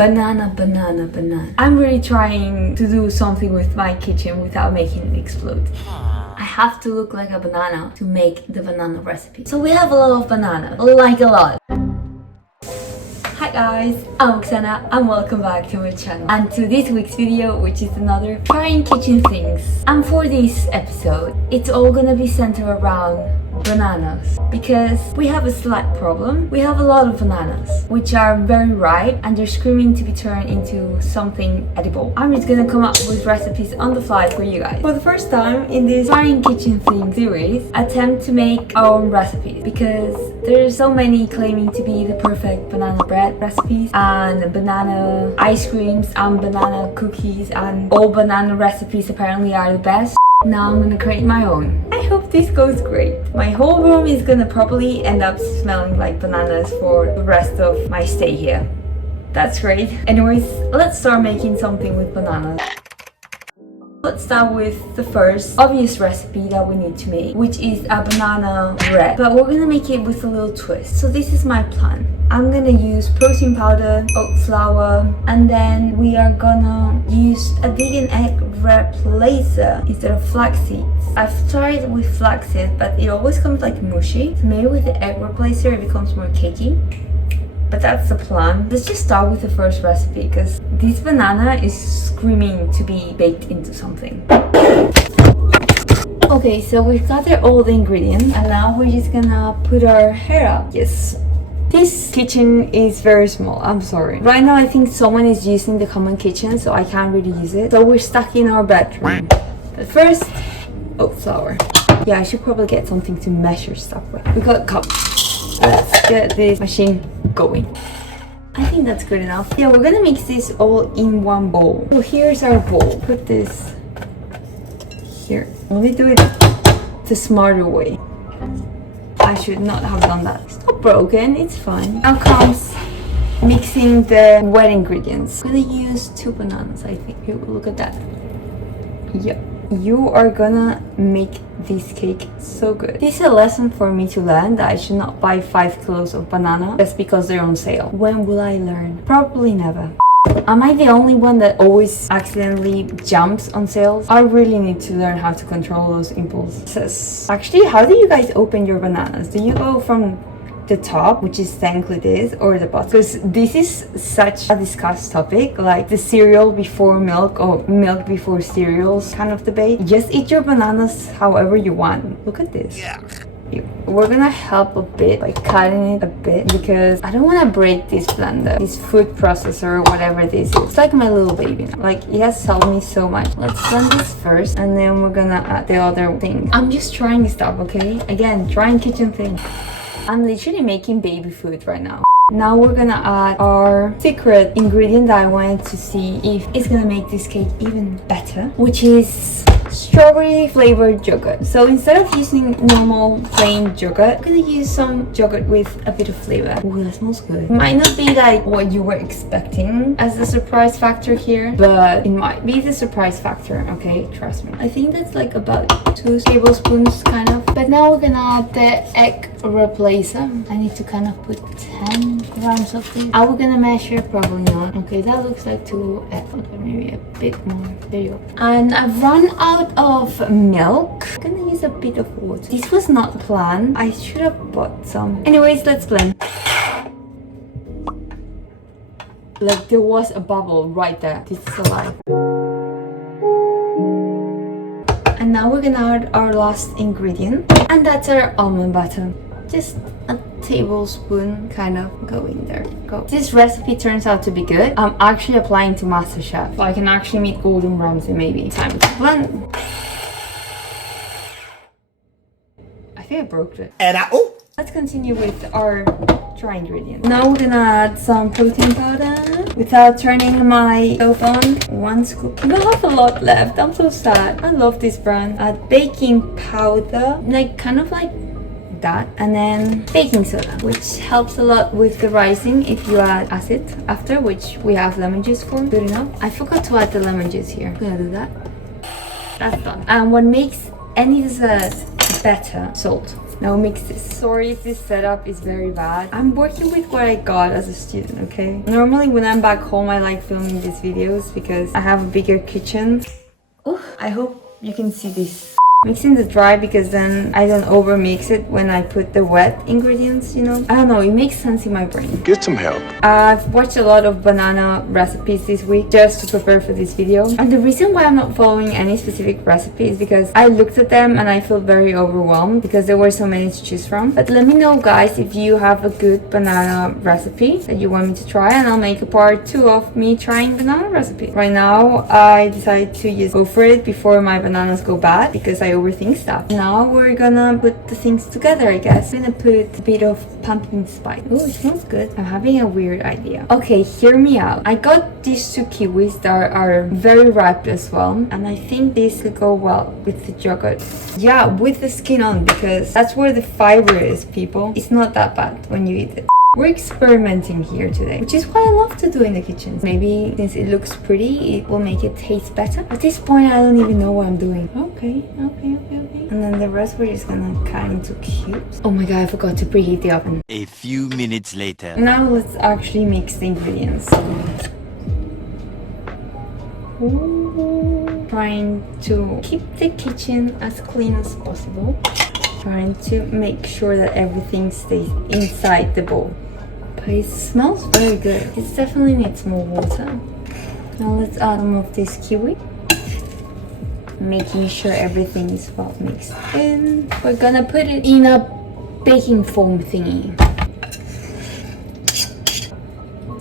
Banana. I'm really trying to do something with my kitchen without making it explode. I have to look like a banana to make the banana recipe. So we have a lot of banana, like a lot. Hi guys, I'm Oksana and welcome back to my channel and to this week's video, which is another trying kitchen things. And for this episode, it's all gonna be centered around bananas because we have a slight problem. We have a lot of bananas which are very ripe and they're screaming to be turned into something edible. I'm just gonna come up with recipes on the fly for you guys. For the first time in this trying kitchen thing series, attempt to make our own recipes because there's so many claiming to be the perfect banana bread recipes and banana ice creams and banana cookies, and all banana recipes apparently are the best. Now I'm gonna create my own. I hope this goes great. My whole room is gonna probably end up smelling like bananas for the rest of my stay here. That's great. Anyways, let's start making something with bananas. Let's start with the first obvious recipe that we need to make, which is a banana bread. But we're gonna make it with a little twist. So this is my plan. I'm gonna use protein powder, oat flour, and then we are gonna use a vegan egg replacer instead of flax seeds. I've tried with flax seeds, but it always comes like mushy. So maybe with the egg replacer it becomes more cakey. But that's the plan. Let's just start with the first recipe because this banana is screaming to be baked into something. Okay, so we've gathered all the ingredients and now we're just gonna put our hair up. Yes. This kitchen is very small, I'm sorry. Right now I think someone is using the common kitchen, so I can't really use it. So we're stuck in our bedroom. But first, oat flour. Yeah, I should probably get something to measure stuff with. We got a cup. Let's get this machine going. I think that's good enough. Yeah, we're gonna mix this all in one bowl. So here's our bowl. Put this here. Only do it the smarter way. I should not have done that. It's not broken, it's fine. Now comes mixing the wet ingredients. I'm gonna use 2 bananas, I think. Here, look at that. Yep. You are gonna make this cake so good. This is a lesson for me to learn that I should not buy 5 kilos of banana just because they're on sale. When will I learn? Probably never. Am I the only one that always accidentally jumps on sales? I really need to learn how to control those impulses. Actually, how do you guys open your bananas? Do you go from the top, which is technically this, or the bottom? Because this is such a discussed topic, like the cereal before milk or milk before cereals kind of debate. Just eat your bananas however you want. Look at this. Yeah. We're gonna help a bit by cutting it a bit because I don't want to break this blender, this food processor, whatever this is. It's like my little baby now. Like, it has helped me so much. Let's blend this first and then we're gonna add the other thing. I'm just trying stuff, okay? Again, trying kitchen things. I'm literally making baby food right now. Now we're gonna add our secret ingredient that I wanted to see if it's gonna make this cake even better, which is strawberry flavored yogurt. So instead of using normal plain yogurt, I'm gonna use some yogurt with a bit of flavor. Oh, that smells good. Might not be like what you were expecting as the surprise factor here, but it might be the surprise factor, okay? Trust me. I think that's like about 2 tablespoons kind of. But now we're gonna add the egg replacer. I need to kind of put 10 grams of this. Are we gonna measure? Probably not. Okay, that looks like 2 eggs. Okay, maybe a bit more. There you go. And I've run out of milk. I'm gonna use a bit of water. This was not planned. I should have bought some. Anyways, let's blend. Like there was a bubble right there. This is alive. And now we're gonna add our last ingredient, and that's our almond butter. Just a tablespoon kind of go in there. Go. This recipe turns out to be good. I'm actually applying to MasterChef, so I can actually meet Gordon Ramsay maybe. Time to blend. I think I broke it. Let's continue with our dry ingredients. Now we're gonna add some protein powder without turning my stove on. 1 scoop. I don't have a lot left. I'm so sad. I love this brand. Add baking powder, like kind of like that, and then baking soda, which helps a lot with the rising if you add acid after, which we have lemon juice for. Good enough. I forgot to add the lemon juice here. I'm gonna do that. That's done. And what makes any dessert better? Salt. Now mix this. Sorry if this setup is very bad. I'm working with what I got as a student, okay? Normally when I'm back home, I like filming these videos because I have a bigger kitchen. Oh, I hope you can see this. Mixing the dry because then I don't over mix it when I put the wet ingredients, you know? I don't know, it makes sense in my brain. Get some help. I've watched a lot of banana recipes this week just to prepare for this video. And the reason why I'm not following any specific recipe is because I looked at them and I felt very overwhelmed because there were so many to choose from. But let me know guys if you have a good banana recipe that you want me to try, and I'll make a part 2 of me trying banana recipe. Right now I decided to just go for it before my bananas go bad because I overthink stuff. Now we're gonna put the things together, I guess. I'm gonna put a bit of pumpkin spice. Oh, it smells good. I'm having a weird idea. Okay, hear me out. I got these 2 kiwis that are very ripe as well, and I think this could go well with the yogurt. Yeah, with the skin on, because that's where the fiber is, people. It's not that bad when you eat it. We're experimenting here today, which is what I love to do in the kitchen. Maybe since it looks pretty, it will make it taste better. At this point, I don't even know what I'm doing. Okay. And then the rest we're just gonna cut into cubes. Oh my god, I forgot to preheat the oven. A few minutes later. Now let's actually mix the ingredients. Ooh. Trying to keep the kitchen as clean as possible. Trying to make sure that everything stays inside the bowl. But it smells very good. It definitely needs more water. Now let's add some of this kiwi. Making sure everything is well mixed in. We're gonna put it in a baking foam thingy.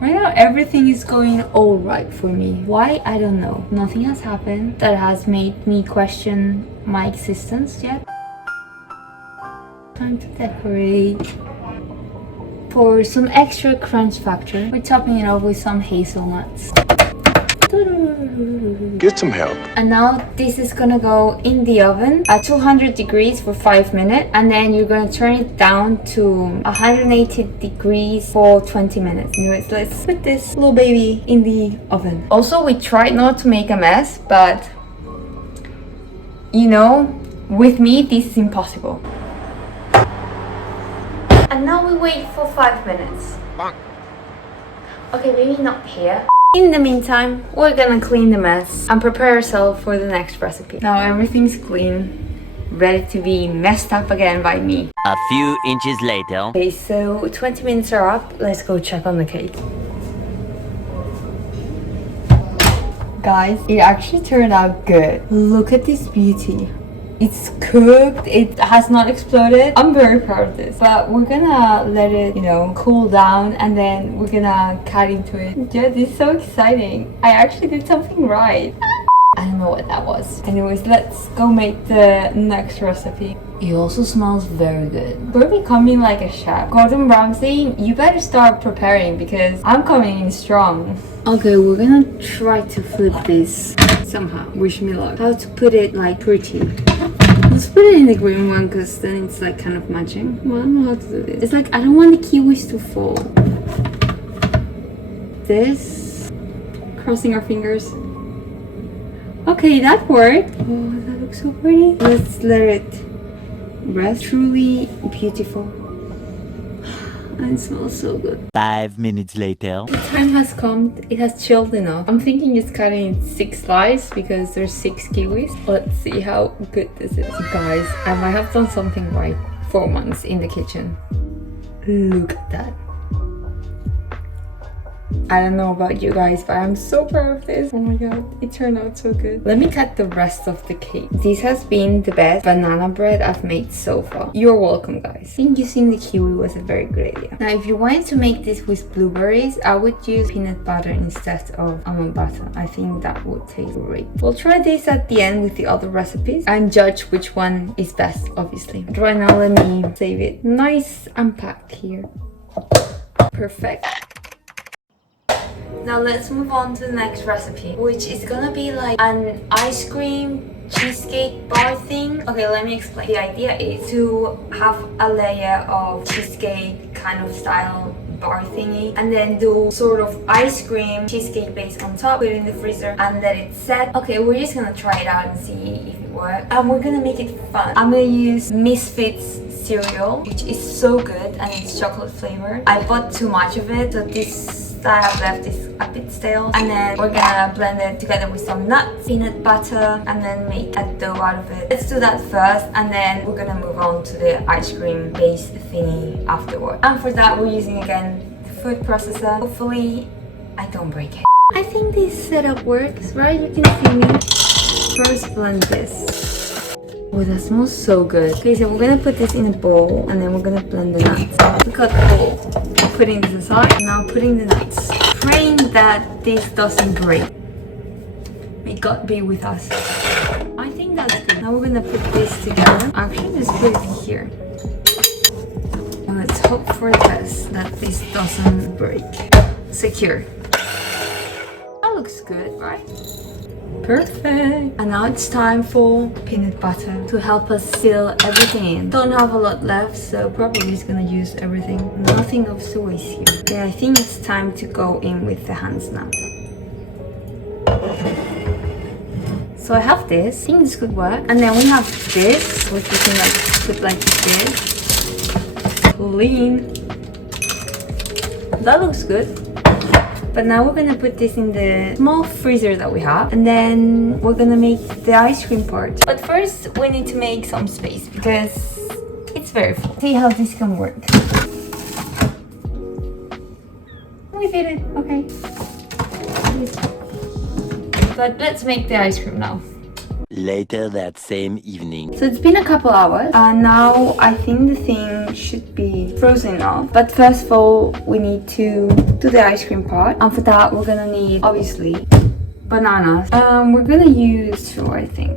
Right now everything is going all right for me. Why? I don't know. Nothing has happened that has made me question my existence yet. Time to decorate. For some extra crunch factor, we're topping it off with some hazelnuts. Get some help. And now this is gonna go in the oven at 200 degrees for 5 minutes, and then you're gonna turn it down to 180 degrees for 20 minutes. Anyways, let's put this little baby in the oven. Also, we tried not to make a mess, but you know, with me this is impossible. And now we wait for 5 minutes. Okay, maybe not here. In the meantime, we're gonna clean the mess and prepare ourselves for the next recipe. Now everything's clean, ready to be messed up again by me. A few inches later. Okay, so 20 minutes are up. Let's go check on the cake. Guys, it actually turned out good. Look at this beauty. It's cooked, it has not exploded. I'm very proud of this. But we're gonna let it, you know, cool down, and then we're gonna cut into it. Yeah, this is so exciting. I actually did something right. I don't know what that was. Anyways, let's go make the next recipe. It also smells very good. We're becoming like a chef. Gordon Ramsay, you better start preparing because I'm coming in strong. Okay, we're gonna try to flip this somehow. Wish me luck. How to put it like pretty. Let's put it in the green one because then it's like kind of matching. Well, I don't know how to do this. It's like I don't want the kiwis to fall. This. Crossing our fingers. Okay, that worked. Oh, that looks so pretty. Let's let it rest. Truly beautiful. And it smells so good. 5 minutes later. The time has come. It has chilled enough. I'm thinking it's cutting in 6 slices because there's 6 kiwis. Let's see how good this is. Guys, I might have done something right. 4 months in the kitchen. Look at that. I don't know about you guys, but I'm so proud of this. Oh my god, it turned out so good. Let me cut the rest of the cake. This has been the best banana bread I've made so far. You're welcome, guys. I think using the kiwi was a very good idea. Now, if you wanted to make this with blueberries, I would use peanut butter instead of almond butter. I think that would taste great. We'll try this at the end with the other recipes and judge which one is best, obviously. But right now, let me save it nice and packed here. Perfect. Now let's move on to the next recipe, which is gonna be like an ice cream cheesecake bar thing. Okay, let me explain. The idea is to have a layer of cheesecake kind of style bar thingy, and then do sort of ice cream cheesecake base on top, put it in the freezer and let it set. Okay, we're just gonna try it out and see if it works, and we're gonna make it fun. I'm gonna use Misfits cereal, which is so good and it's chocolate flavored. I bought too much of it, so this that I have left is a bit stale. And then we're gonna blend it together with some nuts, peanut butter, and then make a dough out of it. Let's do that first, and then we're gonna move on to the ice cream based thingy afterward. And for that, we're using again the food processor. Hopefully, I don't break it. I think this setup works, right? You can see me. First, blend this. Oh, that smells so good. Okay, so we're gonna put this in a bowl, and then we're gonna blend the nuts. We got the bowl. Putting this aside, now putting the nuts. Praying that this doesn't break. May God be with us. I think that's good. Now we're gonna put this together. Actually, just put it here. And let's hope for the best that this doesn't break. Secure. That looks good, right? Perfect. And now it's time for peanut butter to help us seal everything in. Don't have a lot left, so probably just gonna use everything. Nothing of the waste here. Okay, I think it's time to go in with the hands now. So I have this. I think this could work. And then we have this, which we can like put like this. Clean. That looks good. But now we're gonna put this in the small freezer that we have, and then we're gonna make the ice cream part. But first we need to make some space because it's very full. See how this can work. We did it, okay. But let's make the ice cream now. Later that same evening. So it's been a couple hours, and now I think the thing should be frozen enough. But first of all, we need to do the ice cream part, and for that we're gonna need obviously bananas. We're gonna use 2, I think.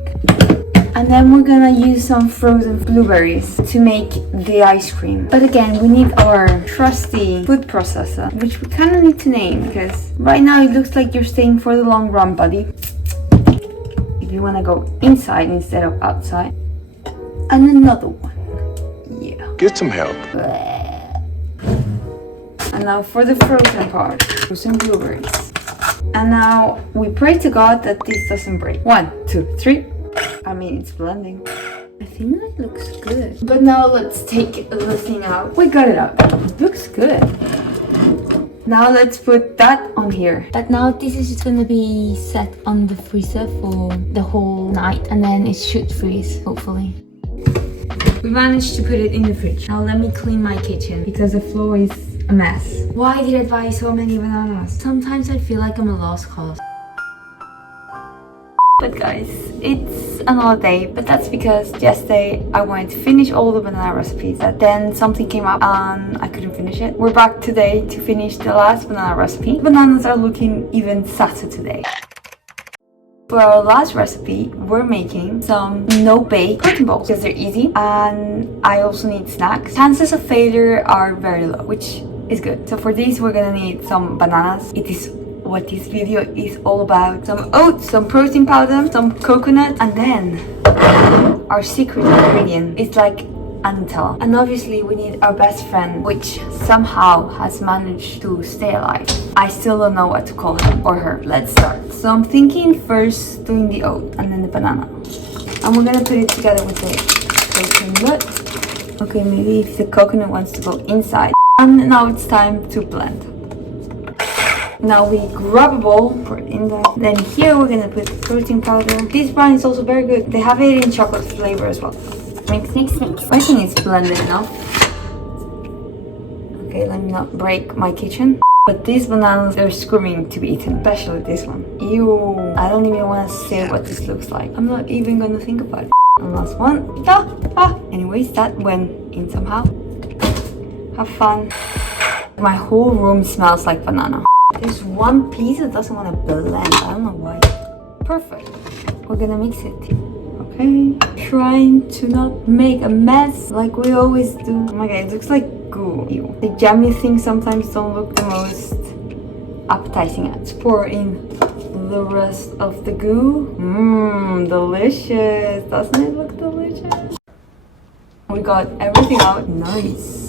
And then we're gonna use some frozen blueberries to make the ice cream. But again, we need our trusty food processor, which we kind of need to name because right now it looks like you're staying for the long run, buddy. You want to go inside instead of outside. And another one. Yeah. Get some help. And now for the frozen part. Frozen blueberries. And now we pray to God that this doesn't break. 1, 2, 3. I mean, it's blending. I think that looks good. But now let's take the thing out. We got it out. It looks good. Now let's put that on here. But now this is just gonna be set on the freezer for the whole night, and then it should freeze, hopefully. We managed to put it in the fridge. Now let me clean my kitchen because the floor is a mess. Why did I buy so many bananas? Sometimes I feel like I'm a lost cause. But guys, it's another day, but that's because yesterday I wanted to finish all the banana recipes, but then something came up and I couldn't finish it. We're back today to finish the last banana recipe. Bananas are looking even sadder today. For our last recipe, we're making some no-bake protein balls because they're easy, and I also need snacks. Chances of failure are very low, which is good. So for these, we're gonna need some bananas. It is what this video is all about. Some oats, some protein powder, some coconut, and then our secret ingredient is like a Nutella. And obviously we need our best friend, which somehow has managed to stay alive. I still don't know what to call him or her. Let's start. So I'm thinking first doing the oat and then the banana. And we're gonna put it together with the coconut. Okay, maybe if the coconut wants to go inside. And now it's time to blend. Now we grab a bowl, pour it in there. Then here we're gonna put the protein powder. This brand is also very good. They have it in chocolate flavor as well. Mix, mix, mix. I think it's blended enough. Okay, let me not break my kitchen. But these bananas, they're screaming to be eaten, especially this one. Ew, I don't even want to say what this looks like. I'm not even gonna think about it. And last one. Anyways, that went in somehow. Have fun. My whole room smells like banana. There's one piece that doesn't want to blend. I don't know why. Perfect. We're gonna mix it. Okay. Trying to not make a mess like we always do. Oh my god, it looks like goo. Ew. The jammy things sometimes don't look the most appetizing. Let's pour in the rest of the goo. Mmm, delicious. Doesn't it look delicious? We got everything out. Nice.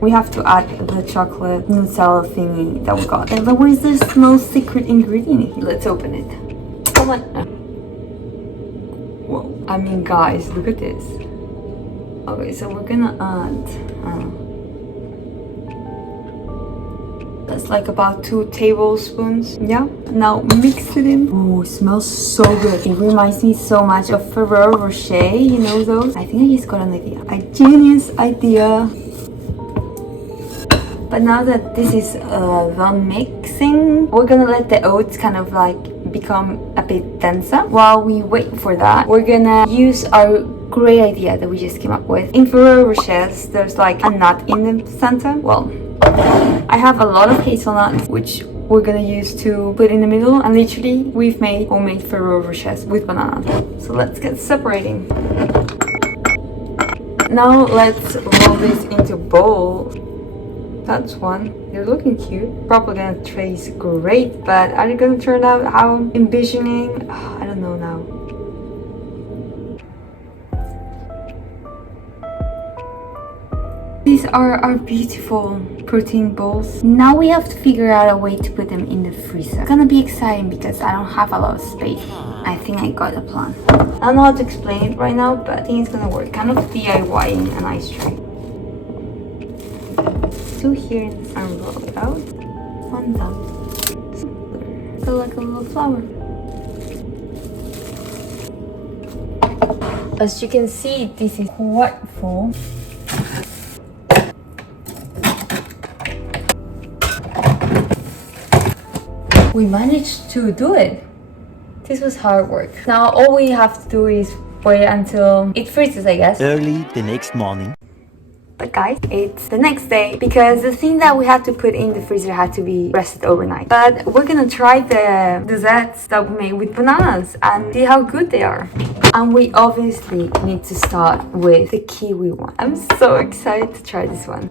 We have to add the chocolate Nutella thingy that we got. Otherwise, there's no secret ingredient. Let's open it. Come on. Whoa. I mean, guys, look at this. Okay, so we're gonna add that's like about 2 tablespoons. Yeah, now mix it in. Oh, it smells so good. It reminds me so much of Ferrero Rocher, you know those? I think I just got an idea, a genius idea. But now that this is done mixing, we're gonna let the oats kind of like become a bit denser. While we wait for that, we're gonna use our great idea that we just came up with. In Ferrero Rochers, there's like a nut in the center. Well, I have a lot of hazelnut, which we're gonna use to put in the middle, and literally we've made homemade Ferrero Rochers with banana. So let's get separating. Now let's roll this into a bowl. That's one. They're looking cute. Probably gonna taste great, but are they gonna turn out how I'm envisioning? Oh, I don't know now. These are our beautiful protein bowls. Now we have to figure out a way to put them in the freezer. It's gonna be exciting because I don't have a lot of space. I think I got a plan. I don't know how to explain it right now, but I think it's gonna work. Kind of DIYing an ice tray. 2 here and roll it out. 1 done. So like a little flower. As you can see, this is quite full. We managed to do it. This was hard work. Now all we have to do is wait until it freezes, I guess. Early the next morning. But guys, it's the next day because the thing that we had to put in the freezer had to be rested overnight. But we're gonna try the desserts that we made with bananas and see how good they are. And we obviously need to start with the kiwi one. I'm so excited to try this one.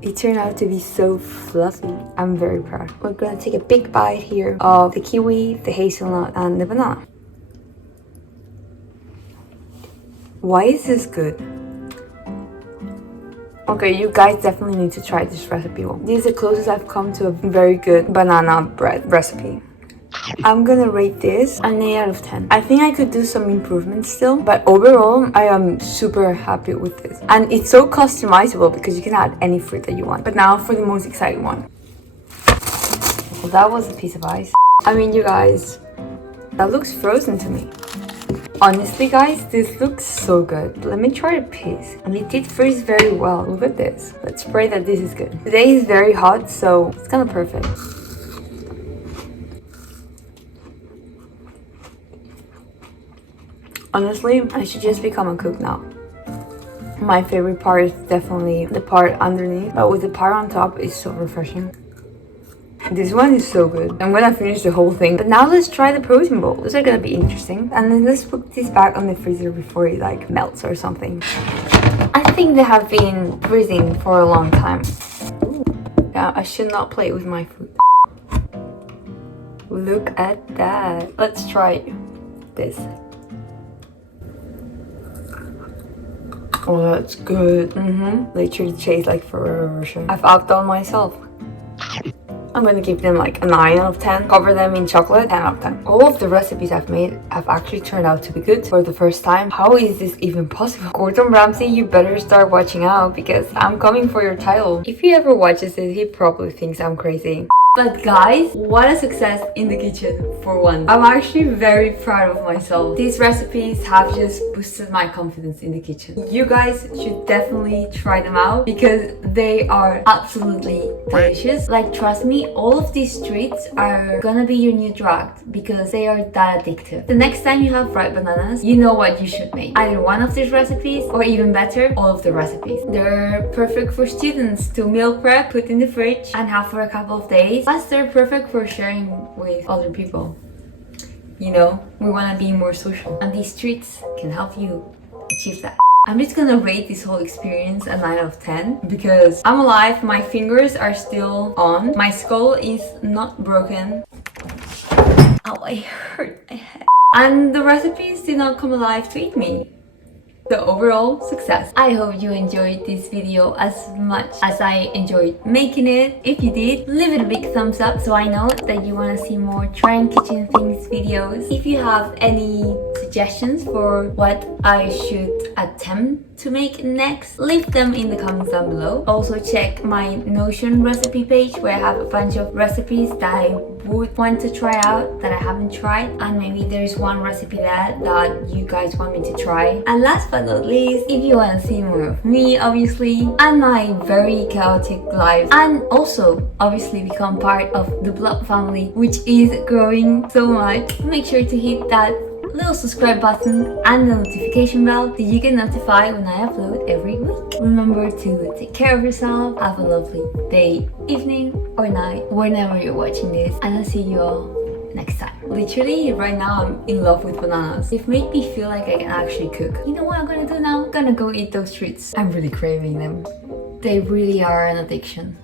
It turned out to be so fluffy. I'm very proud. We're gonna take a big bite here of the kiwi, the hazelnut, and the banana. Why is this good? Okay, you guys definitely need to try this recipe. This is the closest I've come to a very good banana bread recipe. I'm gonna rate this an 8 out of 10. I think I could do some improvements still, but overall, I am super happy with this. And it's so customizable because you can add any fruit that you want. But now for the most exciting one. Well, that was a piece of ice. I mean, you guys, that looks frozen to me. Honestly, guys, this looks so good. Let me try a piece. And it did freeze very well. Look at this. Let's pray that this is good. Today is very hot, so it's kind of perfect. Honestly, I should just become a cook now. My favorite part is definitely the part underneath, but with the part on top, it's so refreshing. This one is so good. I'm gonna finish the whole thing. But now let's try the protein bowl. Those are gonna be interesting. And then let's put this back on the freezer before it like melts or something. I think they have been freezing for a long time. Ooh. Yeah, I should not play with my food. Look at that. Let's try this. Oh, that's good. Literally tastes like Ferrero Rocher. I've outdone myself. I'm gonna give them like a 9 out of 10. Cover them in chocolate, 10 out of 10. All of the recipes I've made have actually turned out to be good for the first time. How is this even possible? Gordon Ramsay, you better start watching out because I'm coming for your title. If he ever watches this, he probably thinks I'm crazy. But guys, what a success in the kitchen for one. I'm actually very proud of myself. These recipes have just boosted my confidence in the kitchen. You guys should definitely try them out because they are absolutely delicious. Like, trust me, all of these treats are gonna be your new drug because they are that addictive. The next time you have fried bananas, you know what you should make. Either one of these recipes or even better, all of the recipes. They're perfect for students to meal prep, put in the fridge and have for a couple of days. Plus, they're perfect for sharing with other people. You know, we want to be more social, and these treats can help you achieve that. I'm just gonna rate this whole experience a 9 out of 10 because I'm alive, my fingers are still on, my skull is not broken. Oh, I hurt my head. And the recipes did not come alive to eat me. The overall success. I hope you enjoyed this video as much as I enjoyed making it. If you did, leave it a big thumbs up so I know that you want to see more trying kitchen things videos. If you have any suggestions suggestions for what I should attempt to make next, leave them in the comments down below. Also check my Notion recipe page where I have a bunch of recipes that I would want to try out that I haven't tried, and maybe there's one recipe that you guys want me to try. And last but not least, if you want to see more of me, obviously, and my very chaotic life, and also obviously become part of the blog family, which is growing so much, make sure to hit that little subscribe button and the notification bell so you get notified when I upload every week. Remember to take care of yourself, have a lovely day, evening or night whenever you're watching this, and I'll see you all next time. Literally right now I'm in love with bananas. It made me feel like I can actually cook. You know what I'm gonna do now? I'm gonna go eat those treats. I'm really craving them. They really are an addiction.